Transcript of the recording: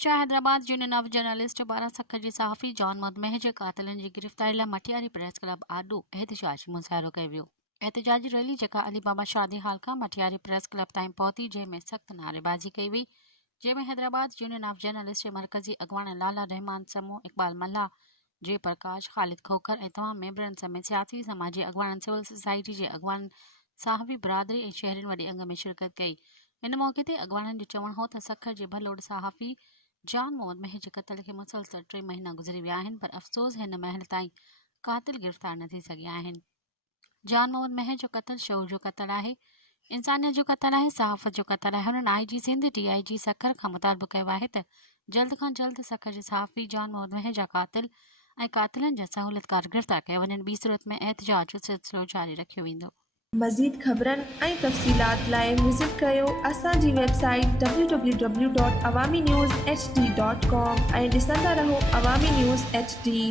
पेशा हैदराबाद जूनियर नव जर्नलिस्ट 12 सख जे सहाफ़ी जॉन मदमह जे कातिलनि जी गिरफ़्तारी लाइ मटियारी प्रेस क्लब आडू एहतजाज मुज़ाहिरो कयो वियो। एहतजाजी रैली जेका अलीबाबा शादी हाल खां मटियारी प्रेस क्लब ताईं पहुती, जंहिंमें सख़्त नारेबाज़ी कई वई, जंहिंमें हैदराबाद जूनियर नव जर्नलिस्ट जे मरकज़ी अॻवान लाला रहमान समूह, इक़बाल मल्हा, जय प्रकाश, ख़ालिद खोखर ऐं तमामु मेंबरनि समेत सियासी समाजी अॻवाननि, सिविल सोसाइटी जे अॻवान, साहबी बिरादरी ऐं शहरियुनि वॾे अंग में शिरकत कई। इन मौक़े ते अॻवाननि जो चवणु हो त सखर जे भलोड़ सहाफ़ी जॉन मदमह जे क़त्ल खे मुसलसल 3 महीना गुज़री विया आहिनि, पर अफ़सोस हिन महिल ताईं कातिल गिरफ़्तार न थी सघिया आहिनि। जॉन मदमह जो क़त्ल शऊर जो क़त्ल आहे, इंसानियत जो क़त्ल आहे, सहाफ़त जो क़त्ल आहे। हुननि IG सिंध DIG सखर खां मुतालबो कयो आहे त जल्द खां जल्द सखर जे सहाफ़ी जॉन मदमह जा कातिल ऐं कातिलनि जा सहूलियतकार गिरफ़्तार कया वञनि। ॿी सूरत में एहतजाज जो सिलसिलो जारी रखियो वेंदो। मज़ीद ख़बरनि ऐं तफ़सीलात लाइ विज़िट कयो असांजी वेबसाइट www.awamiNewsHD.com ऐं ॾिसंदा रहो अवामी न्यूज़ HD।